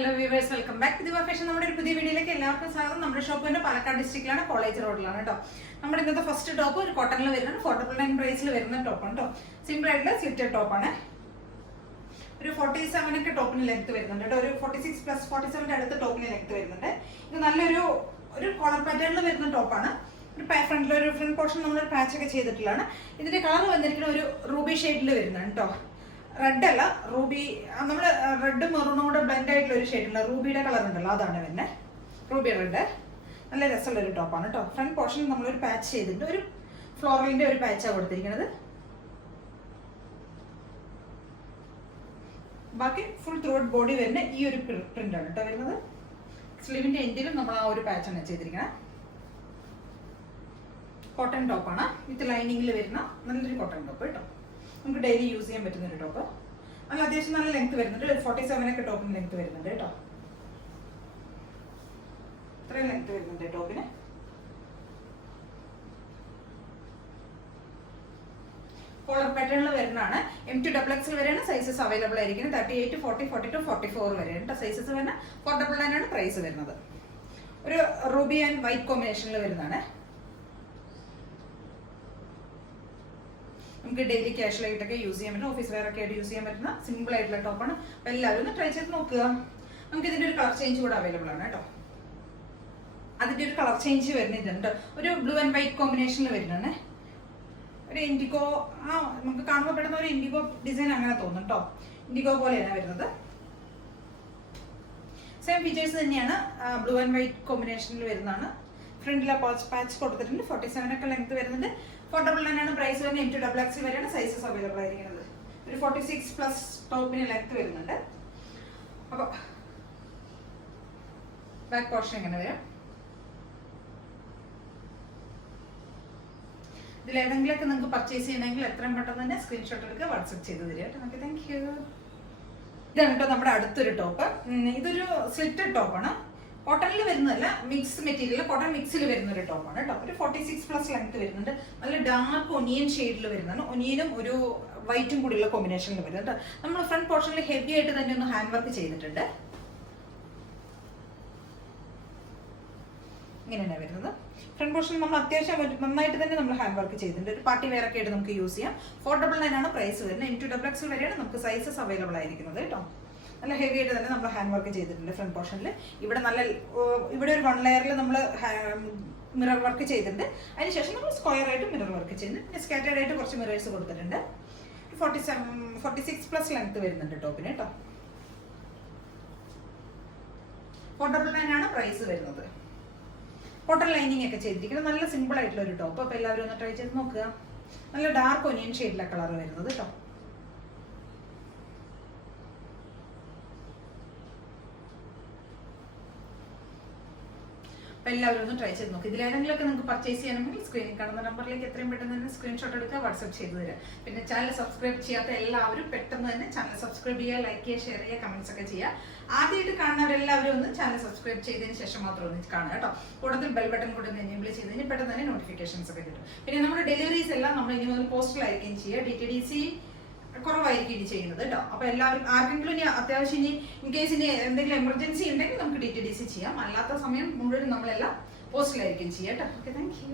Hello viewers, welcome back to Diva Fashion. നമ്മുടെ ഒരു പുതിയ വീഡിയോയിലേക്ക് എല്ലാവർക്കും സ്വാഗതം. നമ്മുടെ ഷോപ്പ് തന്നെ പാലക്കാട് ഡിസ്ട്രിക്റ്റിലാണ്, കോളേജ് റോഡിലാണ് കേട്ടോ. നമ്മുടെ ഇന്നത്തെ ഫസ്റ്റ് ടോപ്പ് ഒരു കോട്ടണിൽ വരുന്ന 499 പ്രൈസിൽ വരുന്ന ടോപ്പാണ് കേട്ടോ. സിമ്പിൾ ആയിട്ടുള്ള സ്ലിറ്റഡ് ടോപ്പാണ്. ഒരു 47 ഒക്കെ ടോപ്പിന് ലെങ്ത് വരുന്നുണ്ട് കേട്ടോ. ഒരു 46 പ്ലസ് 47 അടുത്ത ടോപ്പിന് ലെങ്ത് വരുന്നുണ്ട്. ഇത് നല്ലൊരു കോളർ പാറ്റേണിൽ വരുന്ന ടോപ്പാണ്. ഒരു ഫ്രണ്ടിൽ ഒരു ഫ്രണ്ട് പോർഷൻ നമ്മളൊരു പാച്ച് ഒക്കെ ചെയ്തിട്ടുള്ളതാണ്. ഇതിന്റെ കളർ വന്നിരിക്കുന്ന ഒരു റൂബി ഷെയ്ഡിൽ വരുന്നുണ്ട് കേട്ടോ. റെഡ് അല്ല, റൂബി. നമ്മൾ റെഡ് മെറൂണും കൂടെ ബ്ലെൻഡ് ആയിട്ടുള്ള ഒരു ഷെയ്ഡുള്ള റൂബിയുടെ കളർ ഉണ്ടല്ലോ, അതാണ് പിന്നെ റൂബി റെഡ്. നല്ല രസമുള്ള ഒരു ടോപ്പാണ് കേട്ടോ. ഫ്രണ്ട് പോർഷൻ നമ്മളൊരു പാച്ച് ചെയ്തിട്ടുണ്ട്. ഒരു ഫ്ലോറലിന്റെ ഒരു പാച്ചാണ് കൊടുത്തിരിക്കുന്നത്. ബാക്കി ഫുൾ ത്രൂ ഔട്ട് ബോഡി വരുന്ന ഈ ഒരു പ്രിന്റ് ആണ് കേട്ടോ വരുന്നത്. സ്ലീവിന്റെ എൻഡിലും നമ്മൾ ആ ഒരു പാച്ചാണ് ചെയ്തിരിക്കുന്നത്. കോട്ടൺ ടോപ്പാണ്, വിത്ത് ലൈനിങ്ങിൽ വരുന്ന നല്ലൊരു കോട്ടൺ ടോപ്പ് കേട്ടോ. നമുക്ക് ഡെയിലി യൂസ് ചെയ്യാൻ പറ്റുന്ന ഒരു ടോപ്പ്. നല്ല അത്യാവശ്യം നല്ല ലെങ്ത് വരുന്നുണ്ട്. 47 ഒക്കെ ടോപ്പിന് ലെങ്ത് വരുന്നുണ്ട് കേട്ടോ. ഇത്രയും ലെങ്ത് വരുന്നുണ്ട് ടോപ്പിന്. കോളർ പാറ്റേണിൽ വരുന്നതാണ്. M2XX വരെയാണ് സൈസസ് അവൈലബിൾ ആയിരിക്കുന്നത്. 38, 40, 42, 44 വരെയാണ് സൈസസ് വരുന്ന. 499 ആണ് പ്രൈസ് വരുന്നത്. ഒരു റൂബി ആൻഡ് വൈറ്റ് കോമ്പിനേഷനിൽ വരുന്നതാണ്. നമുക്ക് ഡെയിലി ക്യാഷ്വൽ ആയിട്ടൊക്കെ യൂസ് ചെയ്യാൻ പറ്റുന്ന, ഓഫീസ് വെയർ ഒക്കെ ആയിട്ട് യൂസ് ചെയ്യാൻ പറ്റുന്ന സിമ്പിൾ ആയിട്ടുള്ള ടോപ്പാണ്. അപ്പോൾ എല്ലാവരും ഒന്ന് ട്രൈ ചെയ്ത് നോക്കുക. നമുക്ക് ഇതിന്റെ ഒരു കളർ ചേഞ്ച് കൂടെ അവൈലബിൾ ആണ് കേട്ടോ. അതിന്റെ ഒരു കളർ ചേഞ്ച് വരുന്നുണ്ട്. ഒരു ബ്ലൂ ആൻഡ് വൈറ്റ് കോമ്പിനേഷനിൽ വരുന്നതാണ്. ഒരു ഇൻഡിഗോ, നമുക്ക് കാണുമ്പോൾ പെടുന്ന ഒരു ഇൻഡിഗോ ഡിസൈൻ അങ്ങനെ തോന്നും കേട്ടോ. ഇൻഡിഗോ പോലെയാണ് വരുന്നത്. സെയിം ഫീച്ചേഴ്സ് തന്നെയാണ്. ബ്ലൂ ആൻഡ് വൈറ്റ് കോമ്പിനേഷനിൽ വരുന്നതാണ്. ഫ്രണ്ടിലെ പാച്ച് കൊടുത്തിട്ടുണ്ട്. 47 ഒക്കെ ലെങ്ത് വരുന്നുണ്ട്. 499 ആണ് പ്രൈസ് വരുന്നത്. M2XX വരെയാണ് സൈസസ് അവൈലബിൾ ആയിരിക്കുന്നത്. ഒരു 46 പ്ലസ് ടോപ്പിന് ലെങ്ത് വരുന്നുണ്ട്. അപ്പോൾ ബാക്ക് പോർഷൻ എങ്ങനെ വരും? ഇതിൽ ഏതെങ്കിലുമൊക്കെ നിങ്ങൾക്ക് പർച്ചേസ് ചെയ്യണമെങ്കിൽ എത്രയും പെട്ടെന്ന് തന്നെ സ്ക്രീൻഷോട്ട് എടുക്കുക, വാട്സ്ആപ്പ് ചെയ്ത് തരിക കേട്ടോ. നമുക്ക് താങ്ക് യു. ഇതാണ് കേട്ടോ നമ്മുടെ അടുത്തൊരു ടോപ്പ്. ഇതൊരു സ്ലിറ്റഡ് ടോപ്പാണ്. കോട്ടണിൽ വരുന്നതല്ല, മിക്സ് മെറ്റീരിയൽ, കോട്ടൺ മിക്സിൽ വരുന്ന ഒരു ടോപ്പാണ് കേട്ടോ. ഒരു 46 പ്ലസ് ലെങ്ത് വരുന്നുണ്ട്. നല്ല ഡാർക്ക് ഒനിയൻ ഷെയ്ഡിൽ വരുന്നതാണ്. ഒനിയനും ഒരു വൈറ്റും കൂടിയുള്ള കോമ്പിനേഷനിൽ വരുന്നുണ്ട്. നമ്മൾ ഫ്രണ്ട് പോർഷനിൽ ഹെവി ആയിട്ട് തന്നെ ഒന്ന് ഹാൻഡ് വർക്ക് ചെയ്തിട്ടുണ്ട്. ഇങ്ങനെയാണ് വരുന്നത്. ഫ്രണ്ട് പോർഷൻ നമ്മൾ അത്യാവശ്യം നന്നായിട്ട് തന്നെ നമ്മൾ ഹാൻഡ് വർക്ക് ചെയ്തിട്ടുണ്ട്. ഒരു പാർട്ടി വെയർ ഒക്കെ ആയിട്ട് നമുക്ക് യൂസ് ചെയ്യാം. 499 ആണ് പ്രൈസ് വരുന്നത്. M2XX വരെയാണ് നമുക്ക് സൈസസ് അവൈലബിൾ ആയിരിക്കുന്നത് കേട്ടോ. നല്ല ഹെവി ആയിട്ട് തന്നെ നമ്മൾ ഹാൻഡ് വർക്ക് ചെയ്തിട്ടുണ്ട്. ഫ്രണ്ട് പോർഷനിൽ ഇവിടെ ഇവിടെ ഒരു 1 ലെയറിൽ നമ്മൾ മിറർ വർക്ക് ചെയ്തിട്ടുണ്ട്. അതിനുശേഷം നമ്മൾ സ്ക്വയർ ആയിട്ട് മിറർ വർക്ക് ചെയ്യുന്നുണ്ട്. പിന്നെ സ്കാറ്റേർഡ് ആയിട്ട് കുറച്ച് മിറേഴ്സ് കൊടുത്തിട്ടുണ്ട്. 46 പ്ലസ് ലെങ്ത് വരുന്നുണ്ട് ടോപ്പിന് കേട്ടോ. 499 ആണ് പ്രൈസ് വരുന്നത്. കോട്ടൺ ലൈനിങ് ഒക്കെ ചെയ്തിരിക്കുന്നത്. നല്ല സിമ്പിൾ ആയിട്ടുള്ള ഒരു ടോപ്പ്. അപ്പോൾ എല്ലാവരും ഒന്ന് ട്രൈ ചെയ്ത് നോക്കുക. നല്ല ഡാർക്ക് ഒനിയൻ ഷെയ്ഡിലെ കളർ വരുന്നത് കേട്ടോ. അപ്പോൾ എല്ലാവരും ഒന്ന് ട്രൈ ചെയ്ത് നോക്കുക. ഇതിലേതെങ്കിലുമൊക്കെ നിങ്ങൾക്ക് പർച്ചേസ് ചെയ്യണമെങ്കിൽ സ്ക്രീനിൽ കാണുന്ന നമ്പറിലേക്ക് എത്രയും പെട്ടെന്ന് തന്നെ സ്ക്രീൻഷോട്ട് എടുക്കുക, വാട്സ്ആപ്പ് ചെയ്ത് തരാം. പിന്നെ ചാനൽ സബ്സ്ക്രൈബ് ചെയ്യാത്ത എല്ലാവരും പെട്ടെന്ന് തന്നെ ചാനൽ സബ്സ്ക്രൈബ് ചെയ്യുക, ലൈക്ക് ചെയ്യുക, ഷെയർ ചെയ്യുക, കമന്റ്സ് ഒക്കെ ചെയ്യുക. ആദ്യമായിട്ട് കാണുന്നവരെല്ലാവരും ഒന്ന് ചാനൽ സബ്സ്ക്രൈബ് ചെയ്തതിന് ശേഷം മാത്രം ഒന്ന് കാണുക കേട്ടോ. കൂടുതൽ ബെൽ ബട്ടൺ കൂടെ ഒന്ന് എനേബിൾ ചെയ്തതിന് പെട്ടെന്ന് തന്നെ നോട്ടിഫിക്കേഷൻസ് ഒക്കെ കിട്ടും. പിന്നെ നമ്മുടെ ഡെലിവറീസ് എല്ലാം നമ്മൾ ഇനി മുതൽ പോസ്റ്റിലായിരിക്കും ചെയ്യുക. DTDC കുറവായിരിക്കും ഇനി ചെയ്യുന്നത് കേട്ടോ. അപ്പോൾ എല്ലാവരും ആർക്കെങ്കിലും ഇനി അത്യാവശ്യം ഇനി ഇൻ കേസ് ഇനി എന്തെങ്കിലും എമർജൻസി ഉണ്ടെങ്കിൽ നമുക്ക് DTDC ചെയ്യാം. അല്ലാത്ത സമയം മുഴുവൻ നമ്മളെല്ലാം പോസ്റ്റിലായിരിക്കും ചെയ്യാം കേട്ടോ. Okay, thank you.